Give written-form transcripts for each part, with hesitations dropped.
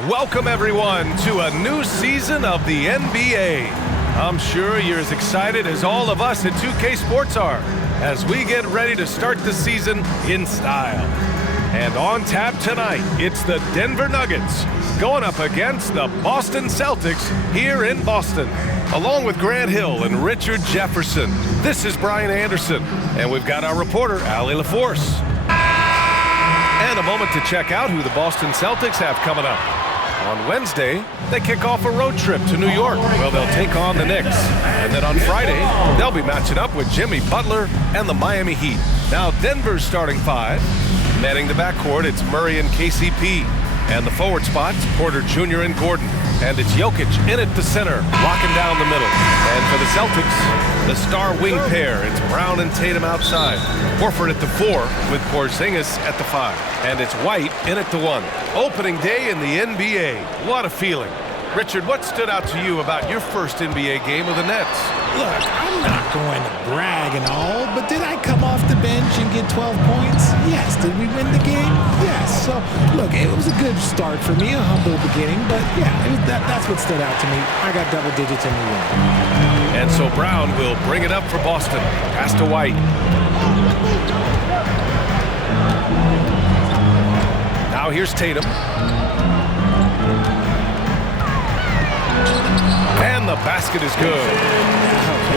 Welcome, everyone, to a new season of the NBA. I'm sure you're as excited as all of us at 2K Sports are as we get ready to start the season in style. And on tap tonight, it's the Denver Nuggets going up against the Boston Celtics here in Boston. Along with Grant Hill and Richard Jefferson, this is Brian Anderson, and we've got our reporter, Allie LaForce. And a moment to check out who the Boston Celtics have coming up. On Wednesday, they kick off a road trip to New York. Well, they'll take on the Knicks. And then on Friday, they'll be matching up with Jimmy Butler and the Miami Heat. Now, Denver's starting five. Manning the backcourt, it's Murray and KCP. And the forward spots, Porter Jr. and Gordon. And it's Jokic in at the center, locking down the middle. And for the Celtics, the star wing pair, it's Brown and Tatum outside. Horford at the 4 with Porzingis at the 5. And it's White in at the 1. Opening day in the NBA. What a feeling. Richard, what stood out to you about your first NBA game with the Nets? Look, I'm not going to brag and all, but did I come off the bench and get 12 points? Yes. Did we win the game? Yes. So, look, it was a good start for me, a humble beginning, but yeah, that's what stood out to me. I got double digits in the win. And so Brown will bring it up for Boston. Pass to White. Now here's Tatum. And the basket is good.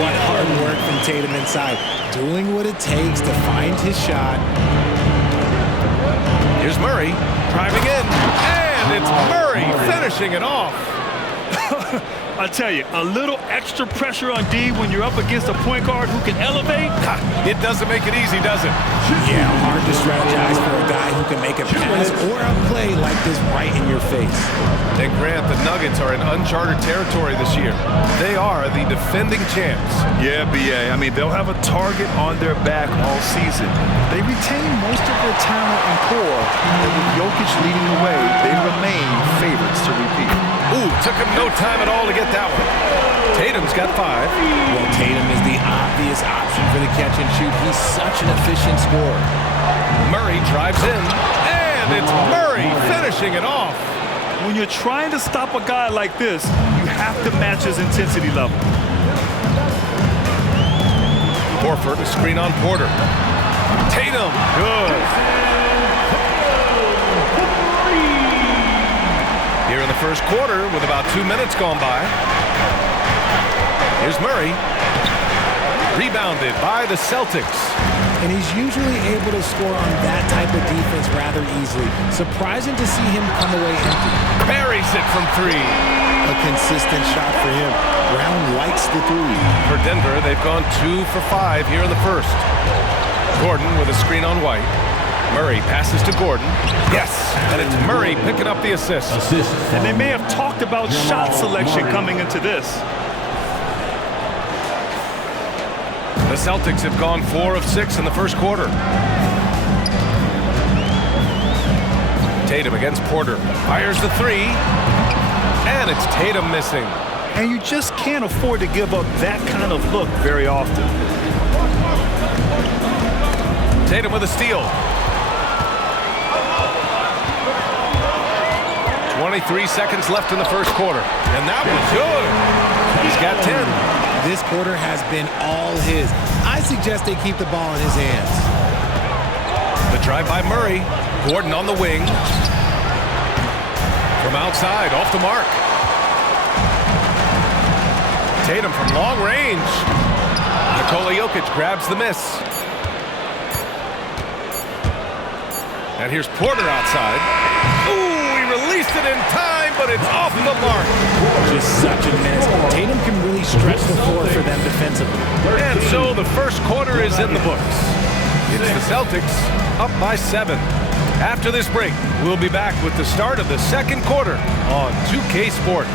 What hard work from Tatum inside. Doing what it takes to find his shot. Here's Murray driving in. And it's Murray finishing it off. I tell you, a little extra pressure on D when you're up against a point guard who can elevate. It doesn't make it easy, does it? Yeah, hard to strategize for a guy who can make a pass or a play like this right in your face. And Grant, the Nuggets are in uncharted territory this year. They are the defending champs. Yeah, BA. I mean, they'll have a target on their back all season. They retain most of their talent and core, and with Jokic leading the way, they remain favorites to repeat. Ooh, took him no time at all to get that one. Tatum's got 5. Well, Tatum is the obvious option for the catch and shoot. He's such an efficient scorer. Murray drives in, and it's Murray finishing it off. When you're trying to stop a guy like this, you have to match his intensity level. Horford, a screen on Porter. Tatum, good. Here in the first quarter with about 2 minutes gone by. Here's Murray. Rebounded by the Celtics. And he's usually able to score on that type of defense rather easily. Surprising to see him come away empty. Buries it from 3. A consistent shot for him. Brown likes the 3. For Denver, they've gone 2 for 5 here in the first. Gordon with a screen on White. Murray passes to Gordon. Yes, and it's Murray picking up the assist. And they may have talked about shot selection coming into this. The Celtics have gone 4 of 6 in the first quarter. Tatum against Porter. Fires the 3. And it's Tatum missing. And you just can't afford to give up that kind of look very often. Tatum with a steal. 23 seconds left in the first quarter. And that was good. He's got 10. This quarter has been all his. I suggest they keep the ball in his hands. The drive by Murray. Gordon on the wing. From outside, off the mark. Tatum from long range. Nikola Jokic grabs the miss. And here's Porter outside. Ooh, he released it in time, but it's off the mark. Just such a menace. Tatum can really stretch the floor for them defensively. And so the first quarter is in the books. It's the Celtics up by 7. After this break, we'll be back with the start of the second quarter on 2K Sports.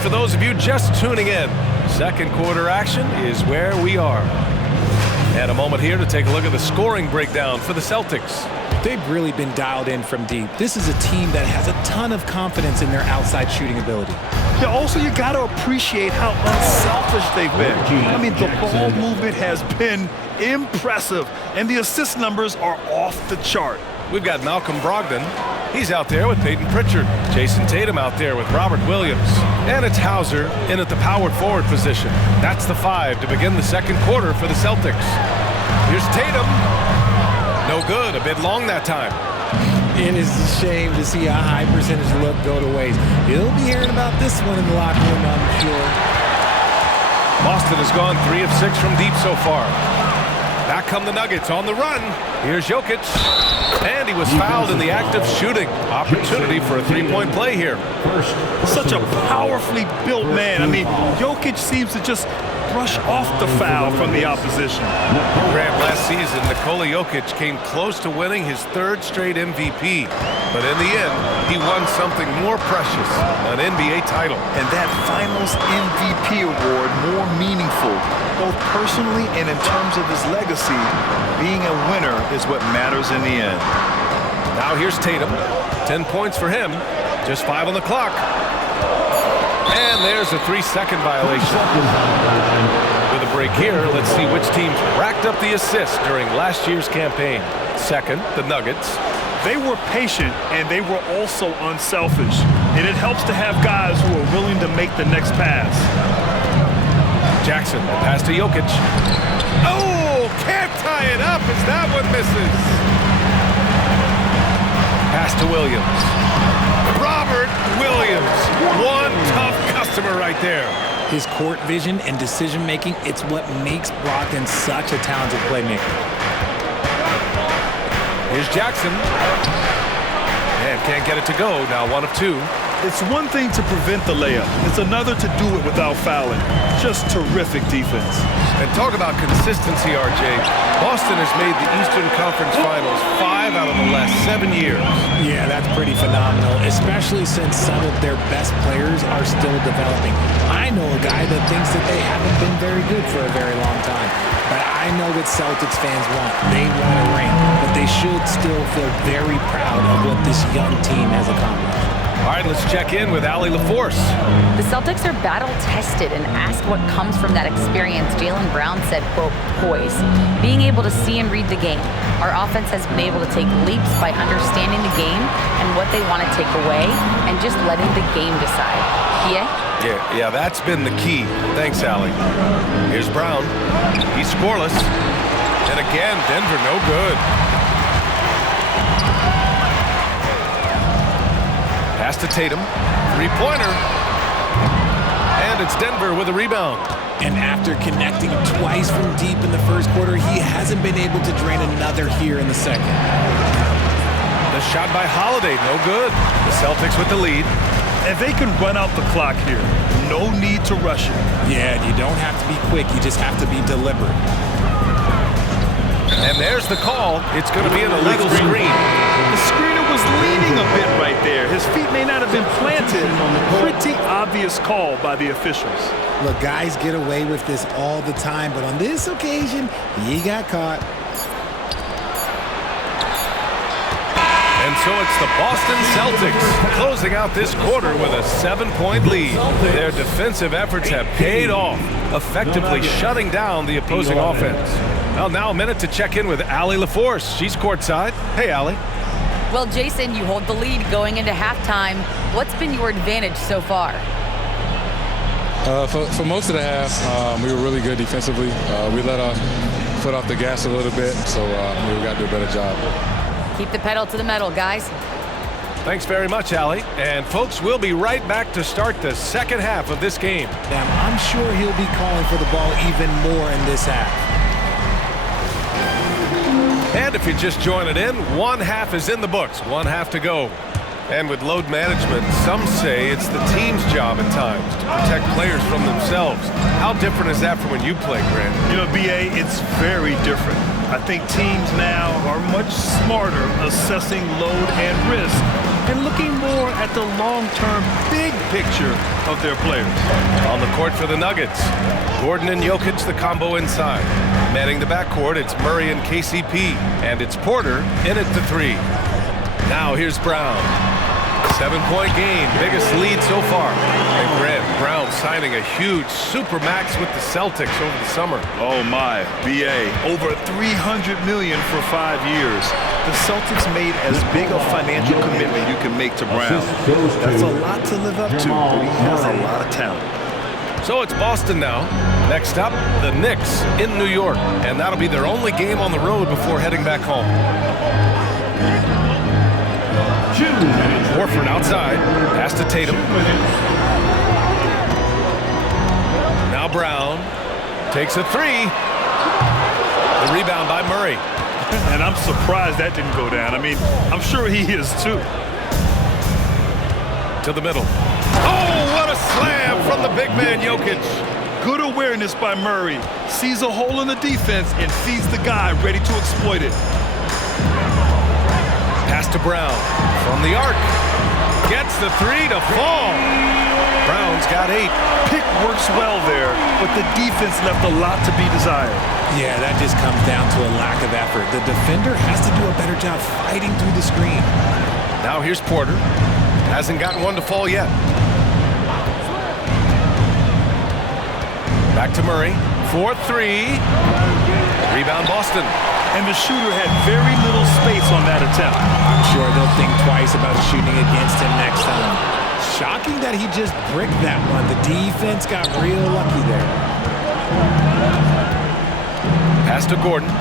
For those of you just tuning in, second quarter action is where we are. And a moment here to take a look at the scoring breakdown for the Celtics. They've really been dialed in from deep. This is a team that has a ton of confidence in their outside shooting ability. Yeah, also, you got to appreciate how unselfish they've been. I mean, the ball movement has been impressive, and the assist numbers are off the chart. We've got Malcolm Brogdon. He's out there with Peyton Pritchard. Jason Tatum out there with Robert Williams. And it's Hauser in at the power forward position. That's the 5 to begin the second quarter for the Celtics. Here's Tatum. No good. A bit long that time. It is a shame to see a high percentage look go to waste. He'll be hearing about this one in the locker room, I'm sure. Boston has gone 3 of 6 from deep so far. Back come the Nuggets on the run. Here's Jokic. And he was fouled in the act of shooting. Opportunity for a three-point play here. Such a powerfully built man. I mean, Jokic seems to just brush off the foul from the opposition. Grant, last season, Nikola Jokic came close to winning his 3rd straight MVP. But in the end, he won something more precious, an NBA title. And that Finals MVP award more meaningful, both personally and in terms of his legacy. Being a winner is what matters in the end. Now here's Tatum. 10 points for him. Just 5 on the clock. And there's a 3-second violation. With a break here, let's see which team racked up the assists during last year's campaign. Second, the Nuggets. They were patient, and they were also unselfish. And it helps to have guys who are willing to make the next pass. Jackson, pass to Jokic. Oh, can't tie it up as that one misses. Pass to Williams. Robert Williams, one tough customer right there. His court vision and decision-making, it's what makes Brogdon such a talented playmaker. Here's Jackson. And can't get it to go. Now 1 of 2. It's one thing to prevent the layup. It's another to do it without fouling. Just terrific defense. And talk about consistency, RJ. Boston has made the Eastern Conference Finals 5 out of the last 7 years. Yeah, that's pretty phenomenal, especially since some of their best players are still developing. I know a guy that thinks that they haven't been very good for a very long time. But I know what Celtics fans want. They want a ring, but they should still feel very proud of what this young team has accomplished. All right, let's check in with Allie LaForce. The Celtics are battle-tested, and asked what comes from that experience, Jaylen Brown said, quote, poise. Being able to see and read the game. Our offense has been able to take leaps by understanding the game and what they want to take away and just letting the game decide. Yeah, that's been the key. Thanks, Allie. Here's Brown. He's scoreless. And again, Denver no good. Pass to Tatum. Three-pointer. And it's Denver with a rebound. And after connecting twice from deep in the first quarter, he hasn't been able to drain another here in the second. The shot by Holiday, no good. The Celtics with the lead. And they can run out the clock here. No need to rush it. Yeah, you don't have to be quick. You just have to be deliberate. And there's the call. It's going to be an illegal screen. The screener was leaning a bit right there. His feet may not have been planted. Pretty obvious call by the officials. Look, guys get away with this all the time, but on this occasion, he got caught. And so it's the Boston Celtics closing out this quarter with a 7-point lead. Their defensive efforts have paid off, effectively shutting down the opposing offense. Well, now a minute to check in with Allie LaForce. She's courtside. Hey, Allie. Well, Jason, you hold the lead going into halftime. What's been your advantage so far? For most of the half, we were really good defensively. We let our foot off the gas a little bit, so we got to do a better job. Keep the pedal to the metal, guys. Thanks very much, Allie. And folks, we'll be right back to start the second half of this game. Now, I'm sure he'll be calling for the ball even more in this half. And if you're just joining in, one half is in the books, one half to go. And with load management, some say it's the team's job at times to protect players from themselves. How different is that from when you played, Grant? You know, BA, it's very different. I think teams now are much smarter assessing load and risk and looking more at the long-term big picture of their players. On the court for the Nuggets, Gordon and Jokic, the combo inside. Manning the backcourt, it's Murray and KCP. And it's Porter in at the 3. Now here's Brown. 7-point game, biggest lead so far. And Grant, Brown signing a huge supermax with the Celtics over the summer. Oh my, BA, over $300 million for 5 years. The Celtics made as big a financial commitment you can make to Brown. That's a lot to live up to, but he has a lot of talent. So it's Boston now. Next up, the Knicks in New York. And that'll be their only game on the road before heading back home. Horford outside, pass to Tatum. Now Brown takes a 3. The rebound by Murray. And I'm surprised that didn't go down. I mean, I'm sure he is too. To the middle. Oh, what a slam from the big man Jokic. Good awareness by Murray. Sees a hole in the defense and sees the guy ready to exploit it. Pass to Brown from the arc. Gets the 3 to fall. Brown's got 8. Pick works well there, but the defense left a lot to be desired. Yeah, that just comes down to a lack of effort. The defender has to do a better job fighting through the screen. Now here's Porter. Hasn't gotten one to fall yet. Back to Murray. 4-3. Rebound Boston. And the shooter had very little space on that attempt. I'm sure they'll think twice about shooting against him next time. Shocking that he just bricked that one. The defense got real lucky there. Pass to Gordon.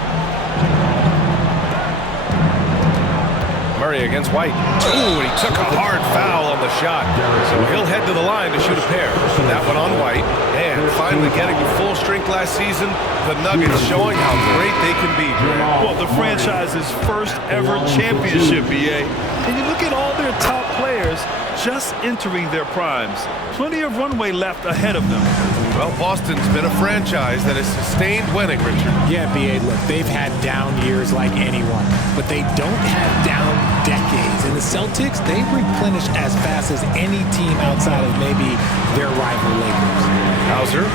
Murray against White. Ooh, he took a hard foul on the shot. So he'll head to the line to shoot a pair. That one on White. And finally getting to full strength last season, the Nuggets showing how great they can be. Well, the franchise's first ever championship, BA. And you look at all their top players just entering their primes. Plenty of runway left ahead of them. Well, Boston's been a franchise that has sustained winning, Richard. Yeah, BA, look, they've had down years like anyone, but they don't have down decades. And the Celtics, they replenish as fast as any team outside of maybe their rival Lakers. Hauser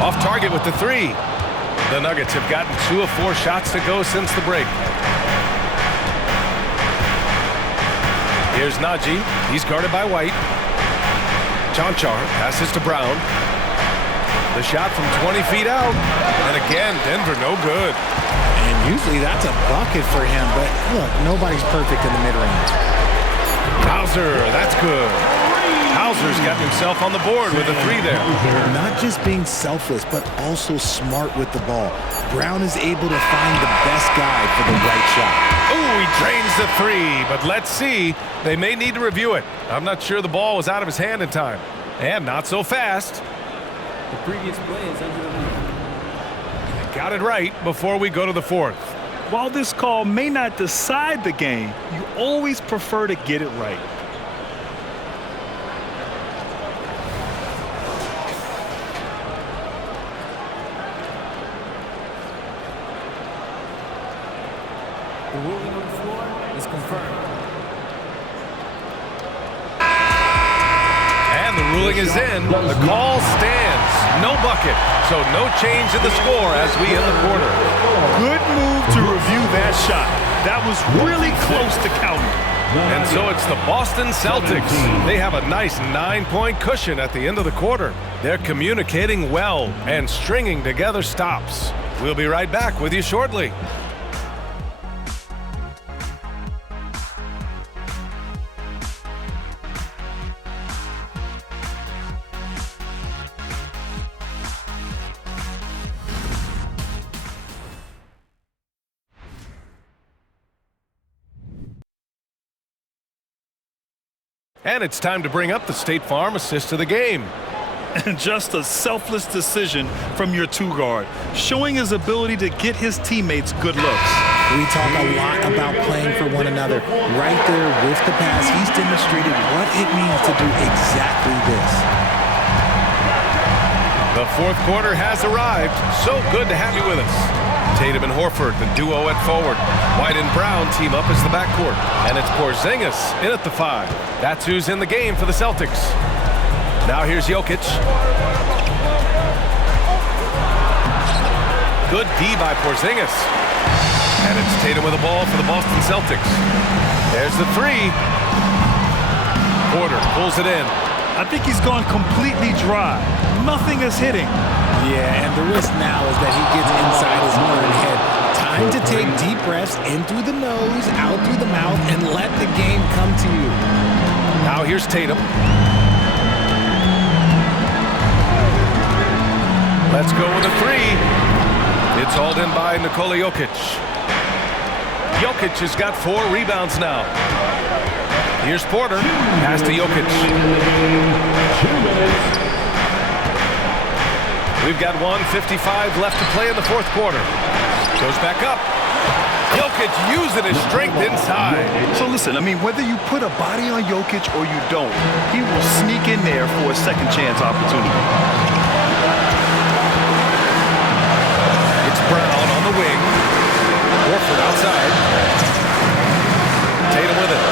off target with the 3. The Nuggets have gotten 2 of 4 shots to go since the break. Here's Najee. He's guarded by White. Chanchar passes to Brown. The shot from 20 feet out. And again, Denver no good. And usually that's a bucket for him, but look, nobody's perfect in the mid-range. Hauser, that's good. Hauser's got himself on the board with a 3 there. Not just being selfless, but also smart with the ball. Brown is able to find the best guy for the right shot. Ooh, he drains the 3, but let's see. They may need to review it. I'm not sure the ball was out of his hand in time. And not so fast. The previous play is under the lead. Got it right before we go to the 4th. While this call may not decide the game, you always prefer to get it right. The ruling on the floor is confirmed. And the ruling is in. The call stands. No bucket. So no change in the score as we end the quarter. Good move to review that shot. That was really close to counting. And so it's the Boston Celtics. They have a nice 9-point cushion at the end of the quarter. They're communicating well and stringing together stops. We'll be right back with you shortly. And it's time to bring up the State Farm assist of the game. And just a selfless decision from your 2-guard, showing his ability to get his teammates good looks. We talk a lot about playing for one another. Right there with the pass, he's demonstrated what it means to do exactly this. The 4th quarter has arrived. So good to have you with us. Tatum and Horford, the duo at forward. White and Brown team up as the backcourt. And it's Porzingis in at the 5. That's who's in the game for the Celtics. Now here's Jokic. Good D by Porzingis. And it's Tatum with the ball for the Boston Celtics. There's the three. Porter pulls it in. I think he's gone completely dry. Nothing is hitting. Yeah, and the risk now is that he gets inside his own head. Time to take deep breaths in through the nose, out through the mouth, and let the game come to you. Now here's Tatum. Let's go with a three. It's hauled in by Nikola Jokic. Jokic has got 4 rebounds now. Here's Porter. Pass to Jokic. We've got 1:55 left to play in the fourth quarter. Goes back up. Jokic using his strength inside. So listen, I mean, whether you put a body on Jokic or you don't, he will sneak in there for a second chance opportunity. It's Brown on the wing. Warford outside. Tatum with it.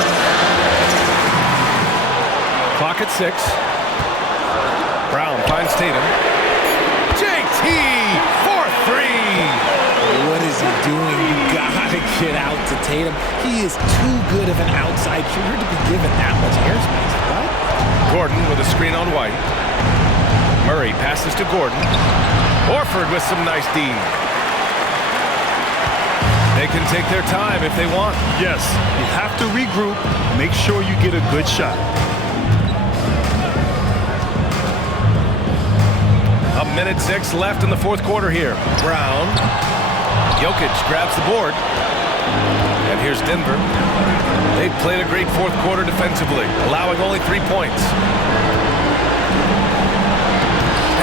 Clock at 6. Brown finds Tatum. JT for 3. What is he doing? You gotta get out to Tatum. He is too good of an outside shooter to be given that much airspace. What? Gordon with a screen on White. Murray passes to Gordon. Horford with some nice D. They can take their time if they want. Yes, you have to regroup. Make sure you get a good shot. A minute 6 left in the fourth quarter here. Brown. Jokic grabs the board. And here's Denver. They've played a great fourth quarter defensively, allowing only 3 points.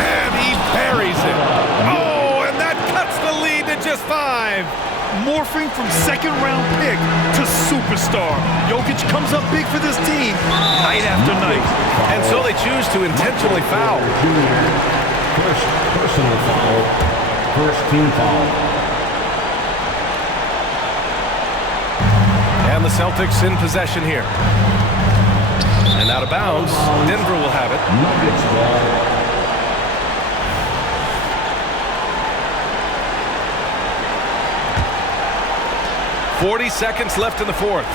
And he buries it. Oh, and that cuts the lead to just 5. Morphing from second-round pick to superstar. Jokic comes up big for this team night after night. And so they choose to intentionally foul. First personal foul, first team foul. And the Celtics in possession here. And out of bounds, Denver will have it. Nuggets ball. 40 seconds left in the fourth.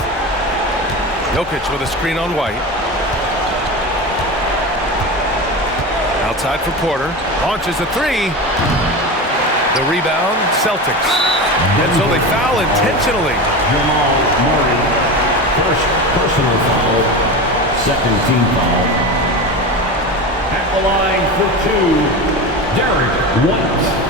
Jokic with a screen on White. Outside for Porter. Launches a three. The rebound, Celtics. And so they foul intentionally. Jamal Murray, first personal foul, second team foul. At the line for 2, Derek White.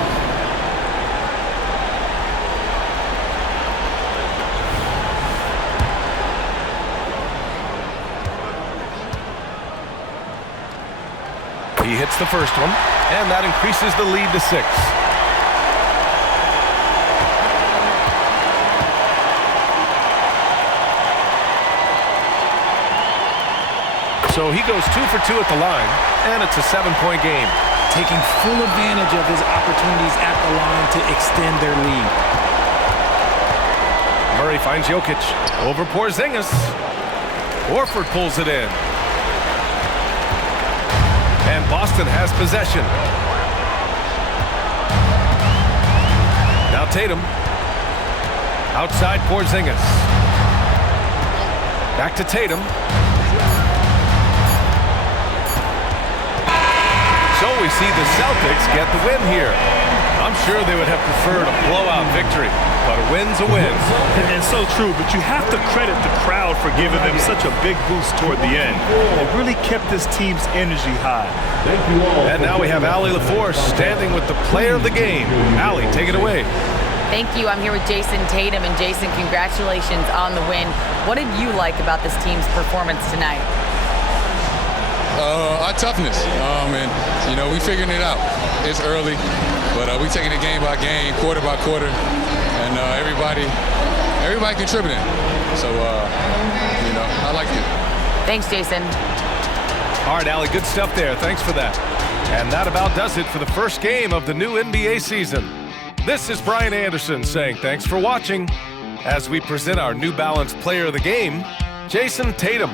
He hits the first one, and that increases the lead to 6. So he goes 2 for 2 at the line, and it's a 7-point game. Taking full advantage of his opportunities at the line to extend their lead. Murray finds Jokic over Porzingis. Horford pulls it in. And Boston has possession. Now Tatum. Outside Porzingis. Back to Tatum. So we see the Celtics get the win here. I'm sure they would have preferred a blowout victory, but a win's a win. And so true, but you have to credit the crowd for giving them such a big boost toward the end. It really kept this team's energy high. Thank you all. And now we have Allie LaForce standing with the player of the game. Allie, take it away. Thank you. I'm here with Jason Tatum. And Jason, congratulations on the win. What did you like about this team's performance tonight? Our toughness. And, we figuring it out. It's early, but we taking it game by game, quarter by quarter, and everybody contributing. So, I liked it. Thanks, Jason. All right, Allie, good stuff there. Thanks for that. And that about does it for the first game of the new NBA season. This is Brian Anderson saying thanks for watching as we present our New Balance Player of the Game, Jason Tatum.